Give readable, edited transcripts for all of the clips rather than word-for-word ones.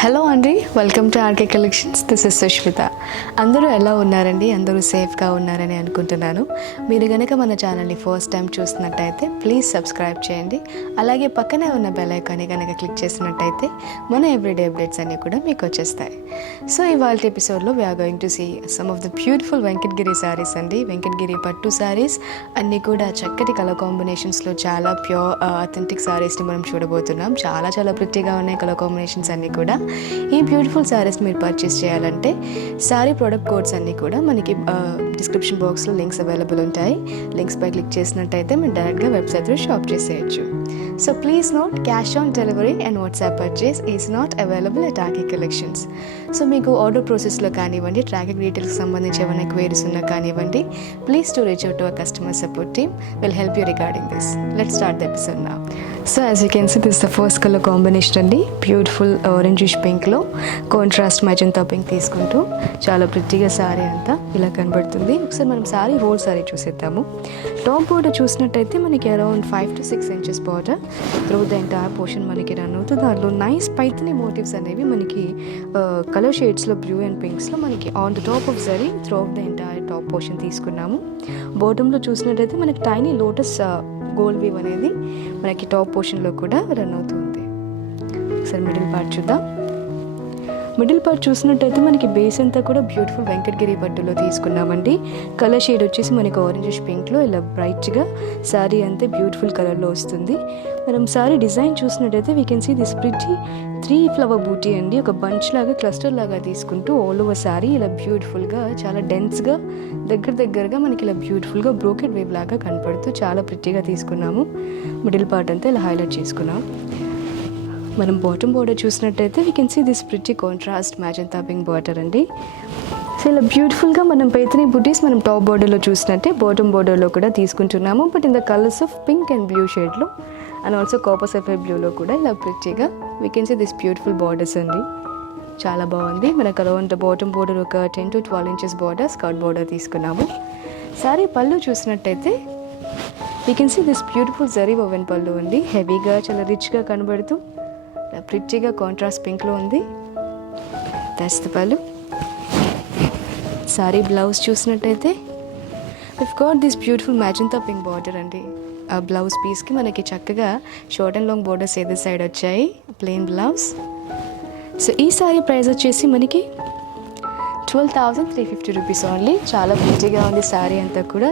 Hello అండి, welcome to RK collections. This is Sushmita. అందరూ ఎలా ఉన్నారండి? అందరూ సేఫ్గా ఉన్నారని అనుకుంటున్నాను. మీరు కనుక మన ఛానల్ని ఫస్ట్ టైం చూసినట్టయితే ప్లీజ్ సబ్స్క్రైబ్ చేయండి. అలాగే పక్కనే ఉన్న బెల్ ఐకాన్ని కనుక క్లిక్ చేసినట్టయితే మన ఎవ్రీడే అప్డేట్స్ అన్నీ కూడా మీకు వచ్చేస్తాయి. సో ఇవాళ ఎపిసోడ్లో we are going to see some of the beautiful Venkatagiri saris అండి. వెంకటగిరి పట్టు శారీస్ అన్నీ కూడా చక్కటి కలర్ కాంబినేషన్స్లో చాలా ప్యూర్ అథెంటిక్ శారీస్ని మనం చూడబోతున్నాం. చాలా చాలా ప్రిట్టిగా ఉన్నాయి కలర్ కాంబినేషన్స్ అన్నీ కూడా. ఈ బ్యూటిఫుల్ శారీస్ మీరు పర్చేస్ చేయాలంటే శారీ ప్రోడక్ట్ కోడ్స్ అన్నీ కూడా మనకి డిస్క్రిప్షన్ బాక్స్లో లింక్స్ అవైలబుల్ ఉంటాయి. లింక్స్పై క్లిక్ చేసినట్టయితే మీరు డైరెక్ట్గా వెబ్సైట్లో షాప్ చేసేయచ్చు. So please note, cash on delivery and WhatsApp purchase is not available at RK collections. So మీకు ఆర్డర్ ప్రాసెస్లో కానివ్వండి, ట్రాకింగ్ డీటెయిల్స్కి సంబంధించి ఏమైనా క్వేరీస్ ఉన్నా కానివ్వండి, please to reach out to our customer support team. Will help you regarding this. Let's start the episode now. So as you can see this the first colour combination అండి. Beautiful orangish పింక్లో contrast magenta pink తీసుకుంటూ చాలా ప్రిట్టిగా శారీ అంతా ఇలా కనబడుతుంది. ఒకసారి మనం sari whole sari చూసేద్దాము. టాప్ బోర్డర్ చూసినట్టయితే మనకి around 5 to 6 inches border through the entire portion మనకి రన్ అవుతుంది. దాంట్లో నైస్ పైథనీ మోటివ్స్ అనేవి మనకి కలర్ షేడ్స్లో బ్లూ అండ్ పింక్స్లో మనకి on the top of zari through the entire top portion తీసుకున్నాము. బాటంలో చూసినట్టయితే మనకి టైనీ లోటస్ గోల్డ్ వీవ్ అనేది మనకి టాప్ పోర్షన్లో కూడా రన్ అవుతుంది. ఒకసారి మిడిల్ పార్ట్ చూద్దాం. మిడిల్ పార్ట్ చూసినట్టయితే మనకి బేస్ అంతా కూడా బ్యూటిఫుల్ వెంకటగిరి పట్టులో తీసుకున్నామండి. కలర్ షేడ్ వచ్చేసి మనకి ఆరెంజిష్ పింక్లో ఇలా బ్రైట్గా శారీ అంతా బ్యూటిఫుల్ కలర్లో వస్తుంది. మనం శారీ డిజైన్ చూసినట్టయితే we can see this pretty 3 flower buti అండి. ఒక బంచ్ లాగా క్లస్టర్ లాగా తీసుకుంటూ ఆల్ ఓవర్ శారీ ఇలా బ్యూటిఫుల్గా చాలా డెన్స్గా దగ్గరగా మనకి ఇలా బ్యూటిఫుల్గా బ్రోకెట్ వేవ్ లాగా కనపడుతూ చాలా ప్రిట్టిగా తీసుకున్నాము. మిడిల్ పార్ట్ అంతా ఇలా హైలైట్ చేసుకున్నాం. మనం బాటమ్ బోర్డర్ చూసినట్టయితే we can see this pretty contrast magenta pink border అండి. సో ఇలా బ్యూటిఫుల్గా మనం పైథనీ బుటీస్ మనం టాప్ బోర్డర్లో చూసినట్టే బాటమ్ బోర్డర్లో కూడా తీసుకుంటున్నాము. But in the colours of pink and blue షేడ్లో అండ్ ఆల్సో కాపర్ సఫైర్ బ్లూలో కూడా ఇలా ప్రిట్టిగా we can see this beautiful borders అండి. చాలా బాగుంది. మనకు అరౌండ్ బాటమ్ బోర్డర్ ఒక 10 to 12 inches border skirt border తీసుకున్నాము. శారీ పళ్ళు చూసినట్టయితే we can see this beautiful zari woven pallu అండి. హెవీగా చాలా రిచ్గా కనబడుతూ ప్రిట్టిగా కాంట్రాస్ట్ పింక్లో ఉంది. That's the pallu. Sari blouse చూసినట్టయితే we've got this beautiful magenta pink border అండి. ఆ బ్లౌజ్ పీస్కి మనకి చక్కగా షార్ట్ అండ్ లాంగ్ బార్డర్స్ ఏదో సైడ్ వచ్చాయి, ప్లెయిన్ బ్లౌజ్. సో ఈ సారీ ప్రైస్ వచ్చేసి మనకి 12,350 రూపీస్ ఓన్లీ. చాలా ప్రిట్టిగా ఉంది శారీ అంతా కూడా,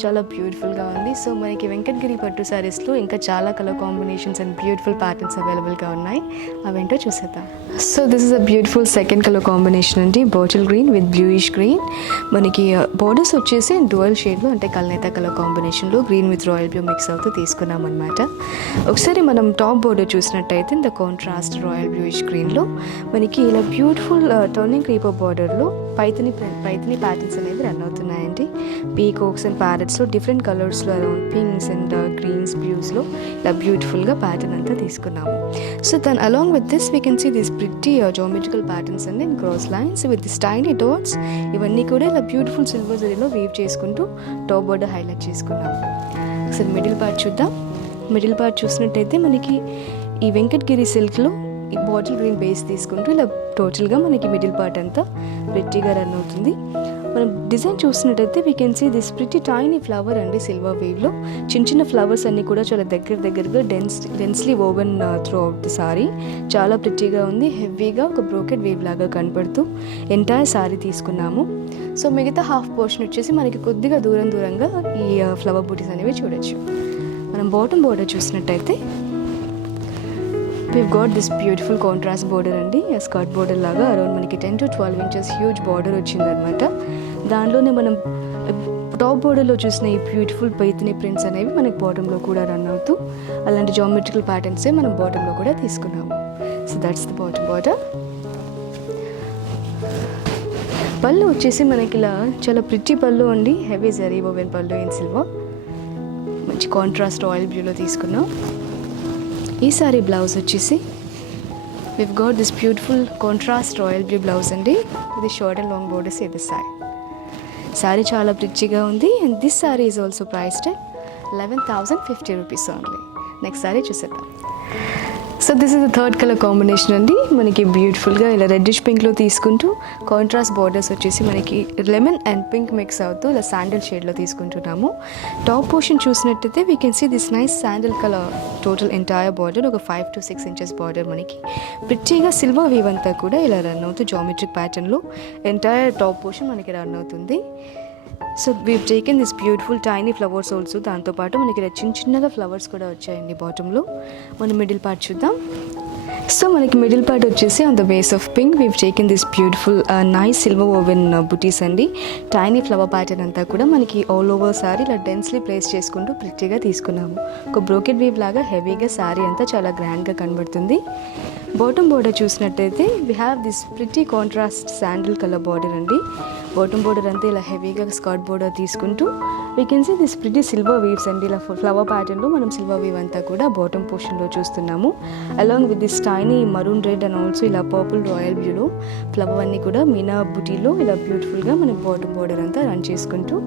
చాలా బ్యూటిఫుల్గా ఉంది. సో మనకి వెంకటగిరి పట్టు శారీస్లో ఇంకా చాలా colour combinations and beautiful patterns అవైలబుల్గా ఉన్నాయి. అవేంటో చూసేద్దాం. So this is a beautiful second colour combination అండి. Bottle green with bluish green. మనకి బార్డర్స్ వచ్చేసి డ్యువల్ షేడ్లో అంటే కల్నేత కలర్ కాంబినేషన్లో green with royal blue mix అవుతూ తీసుకున్నాం అనమాట. ఒకసారి మనం టాప్ బోర్డర్ చూసినట్టయితే ద కాంట్రాస్ట్ రాయల్ బ్లూయిష్ గ్రీన్లో మనకి ఇలా బ్యూటిఫుల్ టర్నింగ్ క్రీపర్ బార్డర్లో పైథనీ ప్యాటర్న్స్ అనేది రన్ అవుతున్నాయండి. పీకాక్స్ అండ్ ప్యారెట్స్లో డిఫరెంట్ కలర్స్లో అరౌండ్ పింక్స్ అండ్ గ్రీన్స్ బ్లూస్లో ఇలా బ్యూటిఫుల్గా ప్యాటర్న్ అంతా తీసుకున్నాము. So then along with this we can see this pretty geometrical patterns and cross lines with this tiny dots. ఇవన్నీ కూడా ఇలా బ్యూటిఫుల్ సిల్వర్ జరీలో వీవ్ చేసుకుంటూ టాప్ బోర్డర్ హైలైట్ చేసుకున్నాము. ఒకసారి మిడిల్ పార్ట్ చూద్దాం. మిడిల్ పార్ట్ చూసినట్టయితే మనకి ఈ వెంకటగిరి సిల్క్లో ఈ బాటిల్ గ్రీన్ బేస్ తీసుకుంటూ ఇలా టోటల్గా మనకి మిడిల్ పార్ట్ అంతా ప్రిట్టిగా రన్ అవుతుంది. మనం డిజైన్ చూసినట్టయితే we can see this pretty tiny flower అండి. సిల్వర్ వేవ్లో చిన్న ఫ్లవర్స్ అన్నీ కూడా చాలా దగ్గరగా densely woven throughout the sari. చాలా ప్రిట్టిగా ఉంది. హెవీగా ఒక బ్రోకెట్ వేవ్ లాగా కనపడుతూ ఎంటైర్ సారీ తీసుకున్నాము. సో మిగతా హాఫ్ పోర్షన్ వచ్చేసి మనకి కొద్దిగా దూరంగా ఈ ఫ్లవర్ బూటీస్ అనేవి చూడొచ్చు. మనం బాటమ్ బోర్డర్ చూసినట్టయితే we've got this beautiful contrast border అండి. స్కర్ట్ బోర్డర్ లాగా అరౌండ్ మనకి 10 to 12 inches హ్యూజ్ బార్డర్ వచ్చిందనమాట. దానిలోనే మనం టాప్ బోర్డర్లో చూసిన ఈ బ్యూటిఫుల్ పైథనీ ప్రింట్స్ అనేవి మనకి బాటంలో కూడా రన్ అవుతూ అలాంటి జామెట్రికల్ ప్యాటర్న్సే మనం బాటంలో కూడా తీసుకున్నాము. So that's the bottom border. Pallu వచ్చేసి మనకి ఇలా చాలా ప్రిట్టి పళ్ళు అండి. Heavy zari woven pallu in silver. మంచి కాంట్రాస్ట్ రాయల్ బ్లూలో తీసుకున్నాం. ఈ సారీ బ్లౌజ్ వచ్చేసి we've got this beautiful contrast royal blue blouse అండి. ఇది షార్ట్ అండ్ లాంగ్ బోర్డర్స్ ఇది సారీ చాలా ప్రిట్టిగా ఉంది. And this sari is also priced 11,050 rupees only. Next sari చూసేద్దాం. So this is the third colour combination అండి. మనకి బ్యూటిఫుల్గా ఇలా రెడ్డిష్ పింక్లో తీసుకుంటూ కాంట్రాస్ట్ బార్డర్స్ వచ్చేసి మనకి లెమన్ అండ్ పింక్ మిక్స్ అవుతూ ఇలా శాండిల్ షేడ్లో తీసుకుంటున్నాము. టాప్ పోర్షన్ చూసినట్టయితే we can see this nice sandal colour total entire border, ఒక 5 to 6 inches బార్డర్ మనకి ప్రిట్టీగా సిల్వర్ వీవ్ అంతా కూడా ఇలా రన్ అవుతూ జామెట్రిక్ ప్యాటర్న్లో ఎంటైర్ టాప్ పోర్షన్ మనకి రన్ అవుతుంది. So we've taken this beautiful tiny flowers also. దాంతోపాటు మనకి ఇలా చిన్నగా ఫ్లవర్స్ కూడా వచ్చాయండి బాటంలో. మనం మిడిల్ పార్ట్ చూద్దాం. సో మనకి మిడిల్ పార్ట్ వచ్చేసి on the base of pink we've taken this beautiful nice silver woven butis అండి. టైనీ ఫ్లవర్ ప్యాటర్న్ అంతా కూడా మనకి ఆల్ ఓవర్ సారీ ఇలా డెన్స్లీ ప్లేస్ చేసుకుంటూ ప్రిట్టీగా తీసుకున్నాము. ఒక బ్రోకెట్ వీవ్ లాగా హెవీగా సారీ అంతా చాలా గ్రాండ్గా కనబడుతుంది. బాటమ్ బోర్డర్ చూసినట్టయితే we have this pretty contrast sandal colour border అండి. బాటమ్ బోర్డర్ అంతా ఇలా హెవీగా స్కర్ట్ బోర్డర్ తీసుకుంటూ we can see this pretty silver weaves అండి. ఇలా ఫ్లవర్ ప్యాటర్న్లో మనం సిల్వర్ వీవ్ అంతా కూడా బాటమ్ పోర్షన్లో చూస్తున్నాము. Along with this tiny maroon red and also ఇలా పర్పుల్ రాయల్ బ్లూలో ఫ్లవర్ అన్నీ కూడా మీనా బుటీలో ఇలా బ్యూటిఫుల్గా మనకి బాటమ్ బోర్డర్ అంతా రన్ చేసుకుంటూ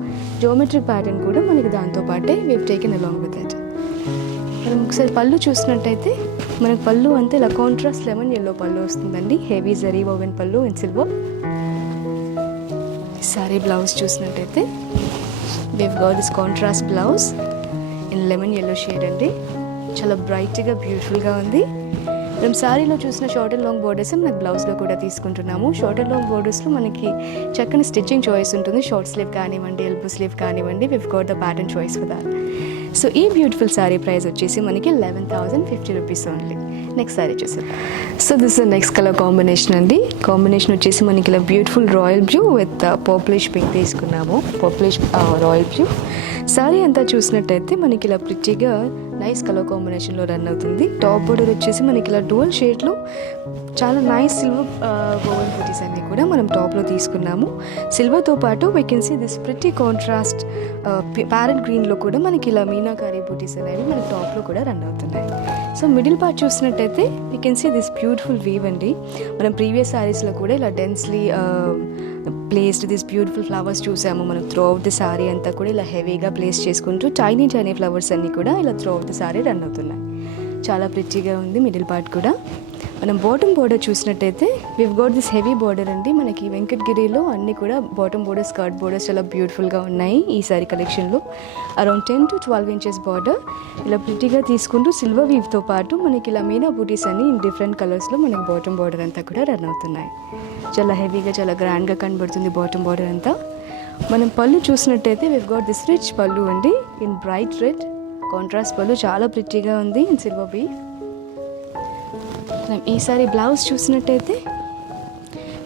జోమెట్రిక్ ప్యాటర్న్ కూడా మనకి దాంతోపాటే weave taken along with that. మనం ఒకసారి పళ్ళు చూసినట్టయితే మనకు పళ్ళు అంతా ఇలా కాంట్రాస్ట్ లెమన్ ఎల్లో పళ్ళు వస్తుందండి. Heavy zari woven pallu in silver. Sorry blouse చూసినట్టయితే weave got this contrast blouse in lemon yellow shade అండి. చాలా బ్రైట్గా బ్యూటిఫుల్గా ఉంది. మనం శారీలో చూసిన షార్ట్ అండ్ లాంగ్ బోర్డర్స్ మనకి బ్లౌజ్లో కూడా తీసుకుంటున్నాము. షార్ట్ అండ్ లాంగ్ బోర్డర్స్లో మనకి చక్కని స్టిచ్చింగ్ చాయిస్ ఉంటుంది. షార్ట్ స్లీవ్ కానివ్వండి, ఎల్బో స్లీవ్ కానివ్వండి, we've got the pattern choice for that. So ఈ బ్యూటిఫుల్ శారీ ప్రైస్ వచ్చేసి మనకి 11,050 రూపీస్ ఓన్లీ. నెక్స్ట్ శారీ చూసేద్దాం. So this is next colour combination అండి. కాంబినేషన్ వచ్చేసి మనకి ఇలా beautiful royal blue with purplish pink తీసుకున్నాము. పర్పులిష్ రాయల్ బ్లూ శారీ అంతా చూసినట్టయితే మనకి ఇలా ప్రిట్టీగా నైస్ కలర్ కాంబినేషన్లో రన్ అవుతుంది. టాప్ బోర్డర్ వచ్చేసి మనకి ఇలా డ్యూయల్ షేడ్లో చాలా నైస్ సిల్వర్ గోల్డ్ బూటీస్ అన్నీ కూడా మనం టాప్లో తీసుకున్నాము. సిల్వర్తో పాటు we can see this pretty contrast parrot గ్రీన్లో కూడా మనకి ఇలా మీనాకారీ బూటీస్ అనేవి మనకి టాప్లో కూడా రన్ అవుతున్నాయి. సో మిడిల్ పార్ట్ చూసినట్టయితే we can see this beautiful weave అండి. మనం ప్రీవియస్ శారీస్లో కూడా ఇలా densely placed this beautiful flowers చూసాము. మనం త్రూ అవుట్ ది సారీ అంతా కూడా ఇలా హెవీగా ప్లేస్ చేసుకుంటూ టైనీ ఫ్లవర్స్ అన్నీ కూడా ఇలా through out the sorry run అవుతున్నాయి. చాలా ప్రిట్టీగా ఉంది మిడిల్ పార్ట్ కూడా. మనం బాటమ్ బోర్డర్ చూసినట్టయితే we've got this heavy border అండి. మనకి వెంకటగిరిలో అన్నీ కూడా బాటమ్ బోర్డర్ స్కర్ట్ బోర్డర్స్ చాలా బ్యూటిఫుల్గా ఉన్నాయి ఈ సారీ కలెక్షన్లో. అరౌండ్ 10 to 12 inches బార్డర్ ఇలా ప్రిట్టీగా తీసుకుంటూ సిల్వర్ వీవ్తో పాటు మనకి ఇలా మీనా బూటీస్ అన్ని ఇన్ డిఫరెంట్ కలర్స్లో మనకి బాటమ్ బోర్డర్ అంతా కూడా రన్ అవుతున్నాయి. చాలా హెవీగా చాలా గ్రాండ్గా కనబడుతుంది బాటమ్ బోర్డర్ అంతా. మనం పళ్ళు చూసినట్టయితే వివ్ గాట్ దిస్ రిచ్ పళ్ళు అండి ఇన్ బ్రైట్ రెడ్ కాంట్రాస్ట్ పళ్ళు. చాలా ప్రిట్టీగా ఉంది ఇన్ సిల్వర్ వీవ్. ఈసారి బ్లౌజ్ చూసినట్టయితే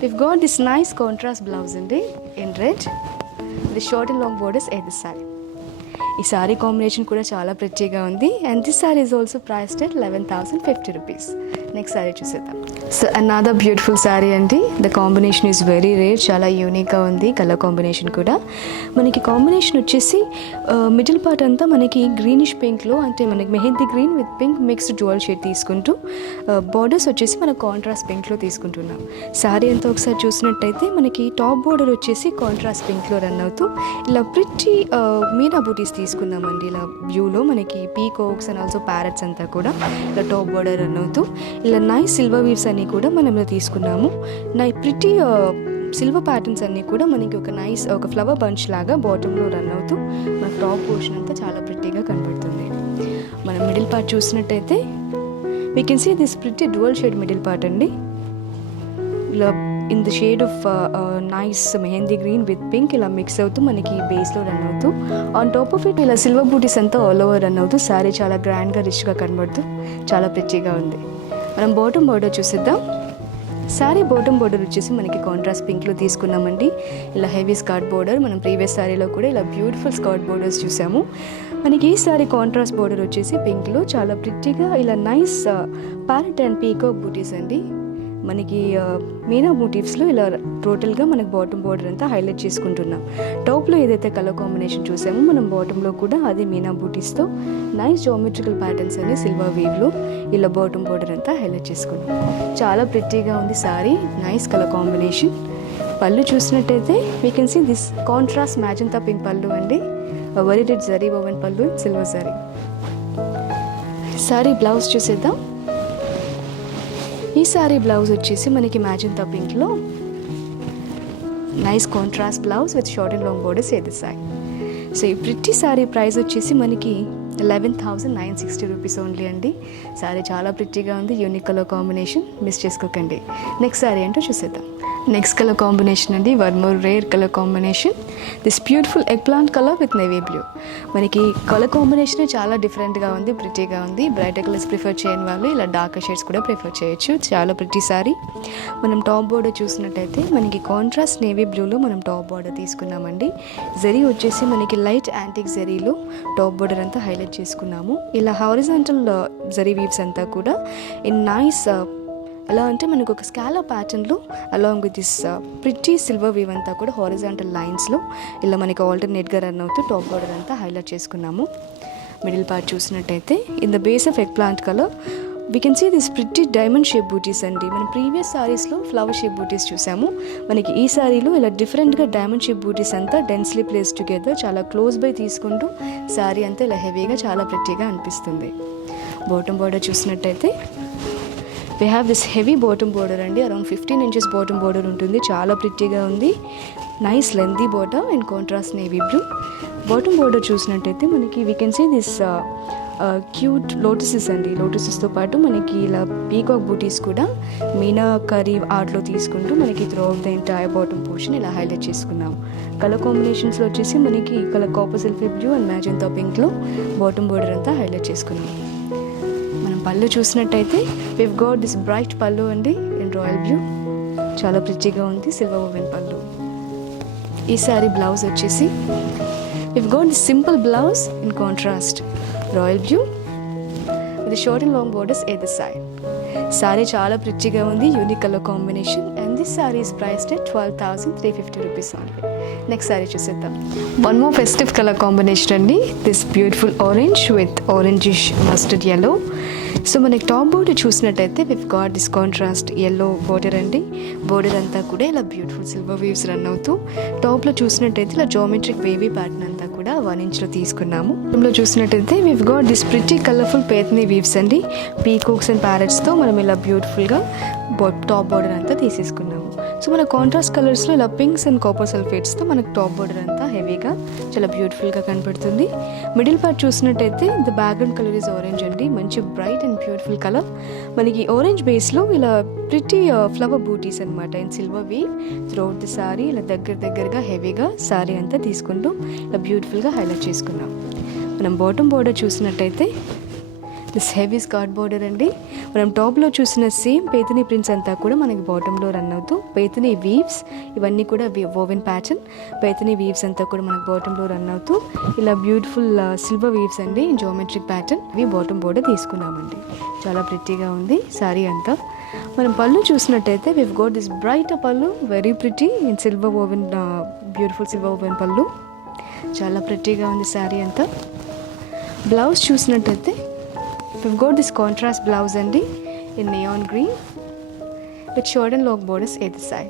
we've got this nice contrast blouse అండి in red the short and long borders at this sari. ఈ సారీ కాంబినేషన్ కూడా చాలా ప్రిట్టీగా ఉంది. And this sari is also priced at 11,050 rupees. Next sari చూసేద్దాం. సో అనదర్ బ్యూటిఫుల్ సారీ అండి. The combination is very rare. చాలా యూనిక్గా ఉంది కలర్ కాంబినేషన్ కూడా. మనకి కాంబినేషన్ వచ్చేసి మిడిల్ పార్ట్ అంతా మనకి గ్రీనిష్ పింక్లో అంటే మనకి mehndi green with pink mixed dual shade తీసుకుంటూ బార్డర్స్ వచ్చేసి మనకు కాంట్రాస్ట్ పింక్లో తీసుకుంటున్నాం. సారీ అంతా ఒకసారి చూసినట్టయితే మనకి టాప్ బార్డర్ వచ్చేసి కాంట్రాస్ట్ పింక్లో రన్ అవుతూ ఇలా ప్రిట్టి మీనా బూటీస్ తీసుకున్నామండి. ఇలా బ్లూలో మనకి పీకాక్స్ అండ్ ఆల్సో ప్యారెట్స్ అంతా కూడా ఇలా టాప్ బార్డర్ రన్ అవుతూ ఇలా నైస్ సిల్వర్ వీవ్స్ అన్నీ కూడా మనం ఇలా తీసుకున్నాము. ప్రిటీ సిల్వర్ ప్యాటర్న్స్ అన్నీ కూడా మనకి ఒక ఫ్లవర్ బంచ్ లాగా బాటంలో రన్ అవుతూ మన టాప్ పోర్షన్ అంతా చాలా ప్రిట్టీగా కనబడుతుంది. మనం మిడిల్ పార్ట్ చూసినట్టయితే we can see this pretty dual shade middle part అండి. ఇలా in the shade of nice mehndi green with pink ఇలా మిక్స్ అవుతూ మనకి బేస్లో రన్ అవుతూ ఆన్ టాప్ ఆఫ్ ఇట్ ఇలా సిల్వర్ బూటీస్ అంతా ఆల్ ఓవర్ రన్ అవుతూ శారీ చాలా గ్రాండ్గా రిచ్గా కనబడుతూ చాలా ప్రిట్టీగా ఉంది. మనం బాటమ్ బోర్డర్ చూసిద్దాం. శారీ బాటమ్ బోర్డర్ వచ్చేసి మనకి కాంట్రాస్ట్ పింక్లో తీసుకున్నామండి. ఇలా హెవీ స్కర్ట్ బోర్డర్ మనం ప్రీవియస్ శారీలో కూడా ఇలా బ్యూటిఫుల్ స్కర్ట్ బోర్డర్స్ చూసాము. మనకి ఈ సారీ కాంట్రాస్ట్ బోర్డర్ వచ్చేసి పింక్లో చాలా ప్రిట్టీగా ఇలా నైస్ ప్యారెట్ అండ్ పీకాక్ బూటీస్ అండి. మనకి మీనా మోటివ్స్లో ఇలా టోటల్గా మనకి బాటమ్ బోర్డర్ అంతా హైలైట్ చేసుకుంటున్నాం. టాప్లో ఏదైతే కలర్ కాంబినేషన్ చూసామో మనం బాటంలో కూడా అది మీనా బూటీస్తో నైస్ జామెట్రికల్ ప్యాటర్న్స్ అని సిల్వర్ వేవ్లో ఇలా బాటమ్ బోర్డర్ అంతా హైలైట్ చేసుకున్నాం. చాలా ప్రిట్టీగా ఉంది sorry, nice colour combination. Pallu చూసినట్టయితే we can see this contrast magenta pink pallu అండి, very red zari woven pallu, silver sari. Sari blouse చూసేద్దాం. సారీ బ్లౌజ్ వచ్చేసి మనకి మ్యాజెంటా పింక్లో nice contrast blouse with short and long borders ఏది సారీ. సో ఈ ప్రిట్టి సారీ ప్రైస్ వచ్చేసి మనకి 11,960 రూపీస్ ఓన్లీ అండి. సారీ చాలా ప్రిట్టిగా ఉంది, యూనిక్ కలర్ కాంబినేషన్, మిస్ చేసుకోకండి. నెక్స్ట్ సారీ ఏంటో చూసేద్దాం. నెక్స్ట్ కలర్ కాంబినేషన్ అండి, one more rare colour combination, this beautiful egg plant colour with navy blue. మనకి కలర్ కాంబినేషన్ చాలా డిఫరెంట్గా ఉంది, ప్రిటీగా ఉంది. బ్రైటర్ కలర్స్ ప్రిఫర్ చేయని వాళ్ళు ఇలా డార్క్ షేడ్స్ కూడా ప్రిఫర్ చేయొచ్చు. చాలా ప్రిటీ సారీ. మనం టాప్ బోర్డర్ చూసినట్టయితే మనకి కాంట్రాస్ట్ నేవీ బ్లూలో మనం టాప్ బోర్డర్ తీసుకున్నామండి. జరీ వచ్చేసి మనకి లైట్ యాంటిక్ జరీలో టాప్ బోర్డర్ అంతా హైలైట్ చేసుకున్నాము. ఇలా హారిజాంటల్ జరీ వీవ్స్ అంతా కూడా ఇన్ నైస్ ఎలా అంటే మనకు ఒక స్కాలా ప్యాటర్న్లో along with this pretty silver weave అంతా కూడా హారిజాంటల్ లైన్స్లో ఇలా మనకి ఆల్టర్నేట్గా రన్ అవుతూ టాప్ బోర్డర్ అంతా హైలైట్ చేసుకున్నాము. మిడిల్ పార్ట్ చూసినట్టయితే in the base of eggplant colour we can see this pretty diamond shape బూటీస్ అండి. మనం ప్రీవియస్ సారీస్లో ఫ్లవర్ షేప్ బూటీస్ చూసాము. మనకి ఈ సారీలో ఇలా డిఫరెంట్గా డైమండ్ షేప్ బూటీస్ అంతా డెన్స్లీ ప్లేస్ టుగెదర్ చాలా క్లోజ్ బై తీసుకుంటూ సారీ అంతా ఇలా హెవీగా చాలా ప్రిటీగా అనిపిస్తుంది. బాటమ్ బోర్డర్ చూసినట్టయితే we have this heavy bottom border అండి. అరౌండ్ 15 inches బాటమ్ బోర్డర్ ఉంటుంది. చాలా ప్రిట్టీగా ఉంది. Nice lengthy bottom and contrast navy blue. Bottom border చూసినట్టయితే మనకి we can see this cute lotuses అండి. లోటసెస్తో పాటు మనకి ఇలా పీకాక్ బూటీస్ కూడా మీనా కరీ ఆర్ట్లో తీసుకుంటూ మనకి throughout the entire bottom portion ఇలా హైలైట్ చేసుకున్నాం. కలర్ కాంబినేషన్స్లో వచ్చేసి మనకి colour copper silver blue and magenta పింక్లో బాటమ్ బోర్డర్ అంతా హైలైట్ చేసుకున్నాం. పళ్ళు చూసినట్టయితే వివ్ గాట్ దిస్ బ్రైట్ పళ్ళు అండి ఇన్ రాయల్ బ్లూ. చాలా ప్రిట్టీగా ఉంది, సిల్వర్ ఓవెన్ పళ్ళు. ఈ సారీ బ్లౌజ్ వచ్చేసి we've got this simple blouse in contrast royal blue with short and long borders at the side. Sari చాలా ప్రిట్టీగా ఉంది, unique colour combination and this sari is priced at 12,350 rupees only. Next sari చూసేద్దాం. One more festive colour combination అండి, this beautiful orange with orangish mustard yellow. So మనకి top border చూసినట్టయితే we've got this contrast yellow border అండి. Border అంతా కూడా ఇలా beautiful silver weaves run అవుతూ టాప్లో చూసినట్టయితే ఇలా జామెట్రిక్ వేవీ ప్యాటర్న్ అంతా కూడా 1 inchలో తీసుకున్నాము. టాప్లో చూసినట్టయితే we've got this pretty colourful paithani weaves అండి. పీకాక్స్ అండ్ ప్యారెట్స్తో మనం ఇలా బ్యూటిఫుల్గా టాప్ బోర్డర్ అంతా తీసేసుకున్నాము. సో మన కాంట్రాస్ట్ కలర్స్లో ఇలా పింక్స్ అండ్ కాపర్ సల్ఫేట్స్తో మనకు టాప్ బోర్డర్ అంతా హెవీగా చాలా బ్యూటిఫుల్గా కనపడుతుంది. మిడిల్ పార్ట్ చూసినట్టయితే the background colour is orange అండి. మంచి బ్రైట్ అండ్ బ్యూటిఫుల్ కలర్. మనకి ఆరెంజ్ బేస్లో ఇలా ప్రిటీ ఫ్లవర్ బూటీస్ అనమాట and silver weave throughout the sari ఇలా దగ్గరగా హెవీగా సారీ అంతా తీసుకుంటూ ఇలా బ్యూటిఫుల్గా హైలైట్ చేసుకున్నాం. మనం బాటమ్ బోర్డర్ చూసినట్టయితే దిస్ హెవీ స్కర్ట్ బోర్డర్ అండి. మనం టాప్లో చూసిన సేమ్ పేతనీ ప్రింట్స్ అంతా కూడా మనకి బాటంలో రన్ అవుతూ పేతనీ వీవ్స్ ఇవన్నీ కూడా ఓవెన్ ప్యాటర్న్ పేతనీ వీవ్స్ అంతా కూడా మనకి బాటంలో రన్ అవుతూ ఇలా బ్యూటిఫుల్ సిల్వర్ వీవ్స్ అండి జోమెట్రిక్ ప్యాటర్న్ ఇవి బాటమ్ బోర్డర్ తీసుకున్నామండి. చాలా ప్రిట్టీగా ఉంది సారీ అంతా. మనం పళ్ళు చూసినట్టయితే we've got this bright pallu, very pretty in silver woven, beautiful silver woven pallu. చాలా ప్రిట్టీగా ఉంది సారీ అంతా. బ్లౌజ్ చూసినట్టయితే we've got this contrast blouse అండి in neon green with short and long borders at the side.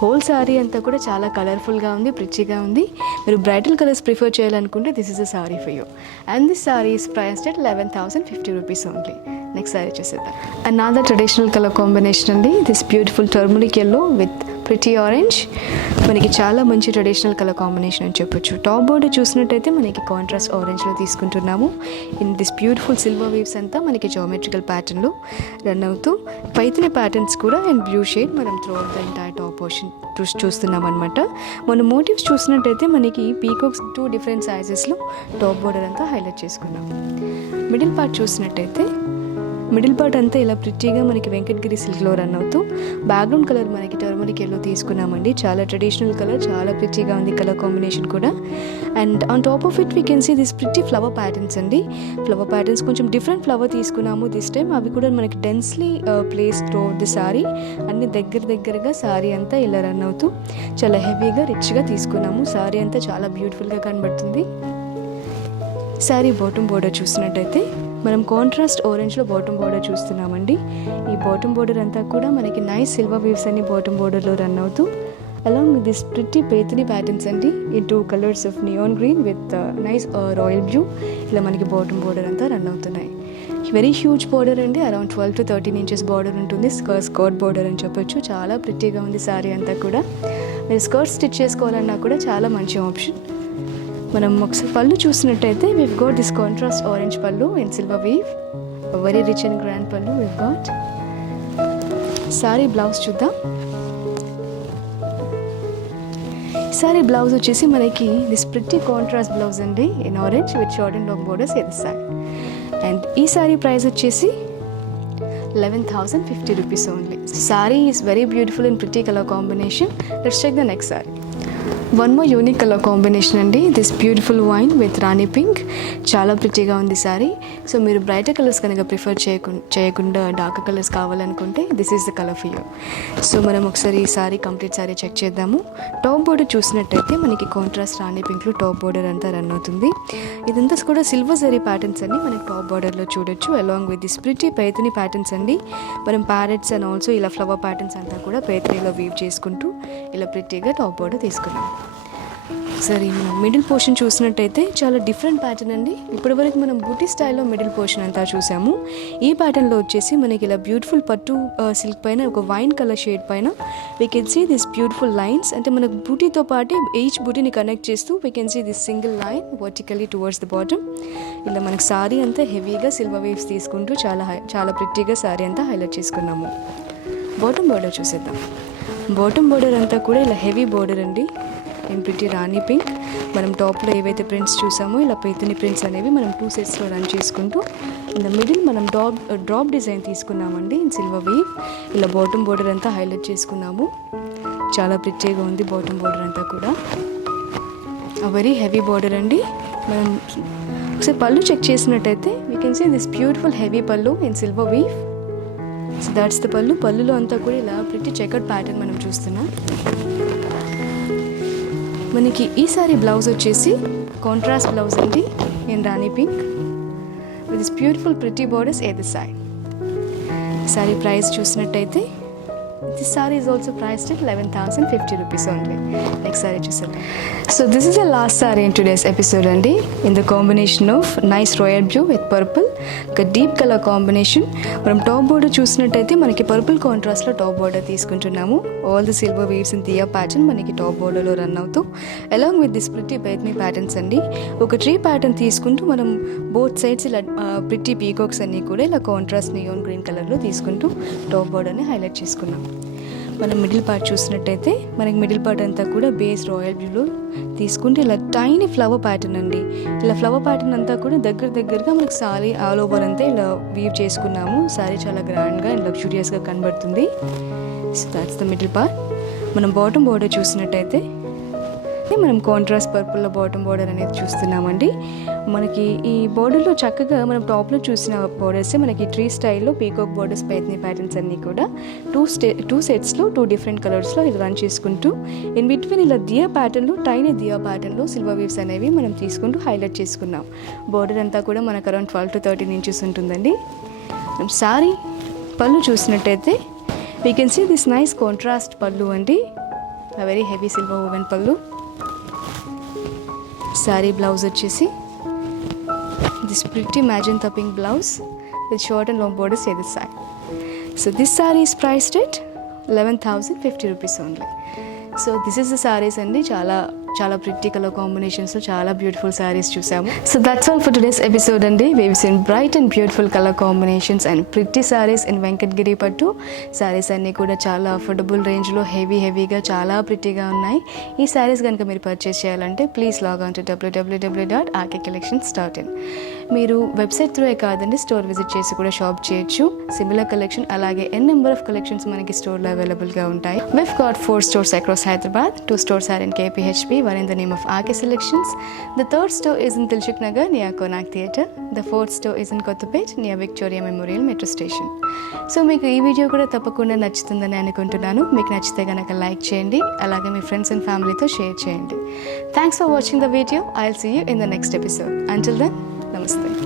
Whole sorry అంతా కూడా చాలా కలర్ఫుల్గా ఉంది, ప్రిచిగా ఉంది. మీరు బ్రైడల్ కలర్స్ ప్రిఫర్ చేయాలనుకుంటే this is a sorry for you and this sorry is priced at 11,050 rupees only. Next sari చూసేద్దాం. Another traditional colour combination అండి, this beautiful turmeric yellow with pretty orange. మనకి చాలా మంచి ట్రెడిషనల్ కలర్ కాంబినేషన్ అని చెప్పొచ్చు. Top border చూసినట్టయితే మనకి contrast ఆరెంజ్లో తీసుకుంటున్నాము. In this beautiful silver waves అంతా మనకి జామెట్రికల్ ప్యాటర్న్లో రన్ అవుతూ పైతని ప్యాటర్న్స్ కూడా అండ్ బ్లూ షేడ్ మనం throughout the entire top portion చూస్తున్నాం అనమాట. మన మోటివ్స్ చూసినట్టయితే మనకి పీకాక్స్ 2 డిఫరెంట్ సైజెస్లో టాప్ బోర్డర్ అంతా హైలైట్ చేసుకున్నాం. మిడిల్ పార్ట్ చూసినట్టయితే మిడిల్ పార్ట్ అంతా ఇలా ప్రిట్టీగా మనకి వెంకటగిరి సిల్క్లో రన్ అవుతూ బ్యాక్గ్రౌండ్ కలర్ మనకి టర్మరిక్ ఎల్లో తీసుకున్నామండి. చాలా ట్రెడిషనల్ కలర్, చాలా ప్రిట్టీగా ఉంది కలర్ కాంబినేషన్ కూడా. And on top of it we can see this pretty flower patterns అండి. ఫ్లవర్ ప్యాటర్న్స్ కొంచెం డిఫరెంట్ ఫ్లవర్ తీసుకున్నాము దిస్ టైం. అవి కూడా మనకి densely place throughout the sari అన్ని దగ్గరగా సారీ అంతా ఇలా రన్ అవుతూ చాలా హెవీగా రిచ్గా తీసుకున్నాము. సారీ అంతా చాలా బ్యూటిఫుల్గా కనబడుతుంది. సారీ బాటమ్ బోర్డర్ చూసినట్టయితే మనం కాంట్రాస్ట్ ఆరెంజ్లో బాటమ్ బోర్డర్ చూస్తున్నామండి. ఈ బాటమ్ బోర్డర్ అంతా కూడా మనకి నైస్ సిల్వర్ వేవ్స్ అన్ని బాటమ్ బోర్డర్లో రన్ అవుతూ along with this pretty paithani patterns అండి ఈ 2 colours of neon green with nice royal blue ఇలా మనకి బాటమ్ బోర్డర్ అంతా రన్ అవుతున్నాయి. వెరీ హ్యూజ్ బార్డర్ అండి, అరౌండ్ 12 to 13 inches బార్డర్ ఉంటుంది. స్కర్ట్ బార్డర్ అని చెప్పొచ్చు. చాలా ప్రిటీగా ఉంది సారీ అంతా కూడా. మీరు స్కర్ట్ స్టిచ్ చేసుకోవాలన్నా కూడా చాలా మంచి ఆప్షన్. మనం ఒకసారి పళ్ళు చూసినట్టయితే we've got this contrast orange పళ్ళు in silver weave, a very rich and grand pallu we've got. Sari blouse చూద్దాం. సారీ బ్లౌజ్ వచ్చేసి మనకి దిస్ ప్రిటీ కాంట్రాస్ట్ బ్లౌజ్ అండి in orange with short and long borders at the side. And ఈ sari price వచ్చేసి 11,050 rupees only. Sari is very beautiful and pretty colour combination. Let's check the next sari. One more unique colour combination అండి, this beautiful wine with rani pink. చాలా ప్రిటీగా ఉంది sari. So మీరు brighter colours కనుక prefer చేయకుండా dark colours కావాలనుకుంటే this is the colour for you. So మనం ఒకసారి ఈ సారీ కంప్లీట్ సారీ చెక్ చేద్దాము. టాప్ బోర్డర్ చూసినట్టయితే మనకి కాంట్రాస్ట్ రాణి పింక్లో టాప్ బోర్డర్ అంతా రన్ అవుతుంది. ఇదంతా కూడా సిల్వర్ జరీ ప్యాటర్న్స్ అండి మనకి టాప్ బార్డర్లో చూడొచ్చు. Along with this pretty Paithani patterns అండి. మనం ప్యారెట్స్ అండ్ ఆల్సో ఇలా ఫ్లవర్ ప్యాటర్న్స్ అంతా కూడా పైథనీలో వీవ్ చేసుకుంటూ ఇలా ప్రిటీగా టాప్ బోర్డర్ తీసుకున్నాం. సరే, మనం మిడిల్ పోర్షన్ చూసినట్టయితే చాలా డిఫరెంట్ ప్యాటర్న్ అండి. ఇప్పటివరకు మనం బూటీ స్టైల్లో మిడిల్ పోర్షన్ అంతా చూసాము. ఈ ప్యాటర్న్లో వచ్చేసి మనకి ఇలా బ్యూటిఫుల్ పట్టు సిల్క్ పైన ఒక వైన్ కలర్ షేడ్ పైన we can see this beautiful lines. అంటే మనకు బూటీతో పాటు ఈచ్ బూటీని కనెక్ట్ చేస్తూ we can see this single line vertically towards the bottom. ఇలా మనకి సారీ అంతా హెవీగా సిల్వర్ వేవ్స్ తీసుకుంటూ చాలా ప్రిట్టీగా సారీ అంతా హైలైట్ చేసుకున్నాము. బాటమ్ బోర్డర్ చూసేద్దాం. బాటమ్ బోర్డర్ అంతా కూడా ఇలా హెవీ బోర్డర్ అండి ఇన్ ప్రిటీ రాణి పింక్. మనం టాప్లో ఏవైతే ప్రింట్స్ చూసామో ఇలా పైథనీ ప్రింట్స్ అనేవి మనం 2 sets రన్ చేసుకుంటూ ఇన్ ద మిడిల్ మనం డ్రాప్ డిజైన్ తీసుకున్నామండి ఇన్ సిల్వర్ వేవ్. ఇలా బాటమ్ బోర్డర్ అంతా హైలైట్ చేసుకున్నాము. చాలా ప్రిటీగా ఉంది బాటమ్ బోర్డర్ అంతా కూడా. వెరీ హెవీ బోర్డర్ అండి. మనం ఒకసారి పళ్ళు చెక్ చేసినట్టయితే we can see this beautiful heavy pallu in silver wave. So that's the pallu. పళ్ళులో అంతా కూడా ఇలా ప్రిటీ చెకర్డ్ ప్యాటర్న్ మనం చూస్తున్నాం. మనకి ఈ సారీ బ్లౌజ్ వచ్చేసి కాంట్రాస్ట్ బ్లౌజ్ అండి in rani pink with this beautiful pretty borders at the side. Sari price చూసినట్టయితే this sari is also priced at 11,050 rupees only. Next sari చూసారు. So this is the last sari in today's episode అండి in the combination of nice royal blue with purple, ఒక deep colour combination. మనం top border చూసినట్టయితే మనకి purple కాంట్రాస్ట్లో top border తీసుకుంటున్నాము. All the silver weaves in diya pattern మనకి top బోర్డర్లో run అవుతూ along with this pretty Paithani patterns అండి. ఒక ట్రీ ప్యాటర్న్ తీసుకుంటూ మనం బోత్ సైడ్స్ ఇలా ప్రిటీ పీకాక్స్ అన్నీ కూడా ఇలా కాంట్రాస్ట్ నియోన్ గ్రీన్ కలర్లో తీసుకుంటూ టాప్ బోర్డర్ని హైలైట్ చేసుకున్నాం. మనం మిడిల్ పార్ట్ చూసినట్టయితే మనకి మిడిల్ పార్ట్ అంతా కూడా బేస్ రాయల్ బ్లూలో తీసుకుంటే ఇలా టైనీ ఫ్లవర్ ప్యాటర్న్ అండి. ఇలా ఫ్లవర్ ప్యాటర్న్ అంతా కూడా దగ్గరగా మనకి సారీ ఆల్ ఓవర్ అంతా ఇలా వీవ్ చేసుకున్నాము. సారీ చాలా గ్రాండ్గా అండ్ లగ్జూరియస్గా కనబడుతుంది. So that's the middle part. మనం బాటమ్ బోర్డర్ చూసినట్టయితే మనం కాంట్రాస్ట్ పర్పుల్లో బాటమ్ బోర్డర్ అనేది చూస్తున్నామండి. మనకి ఈ బోర్డర్లో చక్కగా మనం టాప్లో చూసిన బోర్డర్స్ మనకి ట్రీ స్టైల్లో పీకాక్ బోర్డర్స్ పైథనీ ప్యాటర్న్స్ అన్నీ కూడా 2 setsలో 2 different కలర్స్లో ఇది రన్ చేసుకుంటూ ఇన్ బిట్వీన్ ఇలా దియా ప్యాటర్న్లో టైనీ దియా ప్యాటర్న్లో సిల్వర్ వేవ్స్ అనేవి మనం తీసుకుంటూ హైలైట్ చేసుకున్నాం. బోర్డర్ అంతా కూడా మనకు అరౌండ్ 12 to 13 inches ఉంటుందండి. సారీ పళ్ళు చూసినట్టయితే we can see this nice contrast pallu అండి, very heavy silver woven pallu. Sari blouse వచ్చేసి this pretty magenta pink blouse with short and long borders at the side. So this saree is priced at 11,050 rupees only. So this is the sarees అండి. చాలా pretty colour కాంబినేషన్స్లో చాలా beautiful saris చూసాము. So that's all for today's episode అండి. We've seen bright and beautiful colour combinations and pretty saris in Venkatagiri పట్టు. సారీస్ అన్నీ కూడా చాలా affordable రేంజ్లో హెవీగా చాలా ప్రిటీగా ఉన్నాయి. ఈ సారీస్ కనుక మీరు పర్చేస్ చేయాలంటే please log on to www.rkcollections.in. మీరు వెబ్సైట్ త్రూయే కాదండి, స్టోర్ విజిట్ చేసి కూడా షాప్ చేయొచ్చు. సిమిలర్ కలెక్షన్ అలాగే నెంబర్ ఆఫ్ కలెక్షన్స్ మనకి స్టోర్లో అవైలబుల్గా ఉంటాయి. We've got 4 stores across Hyderabad. 2 stores are in KPHP, one in the name of RK Selections. The 3rd store is in Tilshuk Nagar near Konak Theatre. The 4th store is in Kottapet near Victoria Memorial Metro Station. So మీకు ఈ video కూడా తప్పకుండా నచ్చుతుందని అనుకుంటున్నాను. మీకు నచ్చితే కనుక like చేయండి, అలాగే మీ ఫ్రెండ్స్ అండ్ ఫ్యామిలీతో షేర్ చేయండి. Thanks for watching the video. I'll see you in the next episode. Until then, నమస్తే.